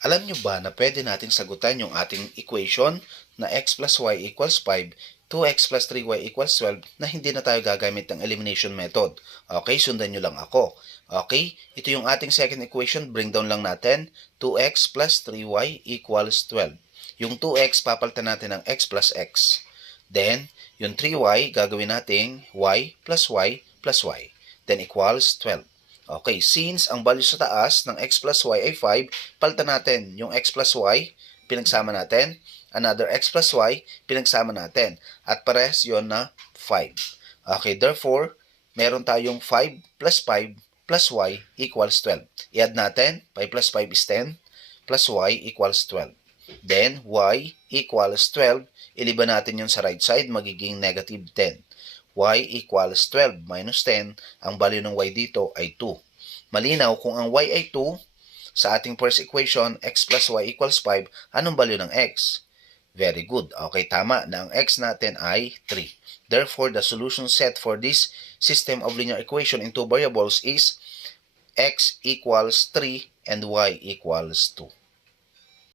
Alam nyo ba na pwede natin sagutan yung ating equation na x plus y equals 5, 2x plus 3y equals 12 na hindi na tayo gagamit ng elimination method? Okay, sundan nyo lang ako. Okay, ito yung ating second equation. Bring down lang natin. 2x plus 3y equals 12. Yung 2x, papalitan natin ng x plus x. Then, yung 3y, gagawin natin y plus y plus y. Then, equals 12. Okay, since ang value sa taas ng x plus y ay 5, palitan natin yung x plus y, pinagsama natin, another x plus y, pinagsama natin. At parehas yon na 5. Okay, therefore, meron tayong 5 plus 5 plus y equals 12. I-add natin, 5 plus 5 is 10, plus y equals 12. Then, y equals 12, iliban natin yun sa right side, magiging negative 10. Y equals 12 minus 10, ang value ng y dito ay 2. Malinaw kung ang y ay 2, sa ating first equation, x plus y equals 5, anong value ng x? Very good. Okay, tama na ang x natin ay 3. Therefore, the solution set for this system of linear equation in two variables is x equals 3 and y equals 2.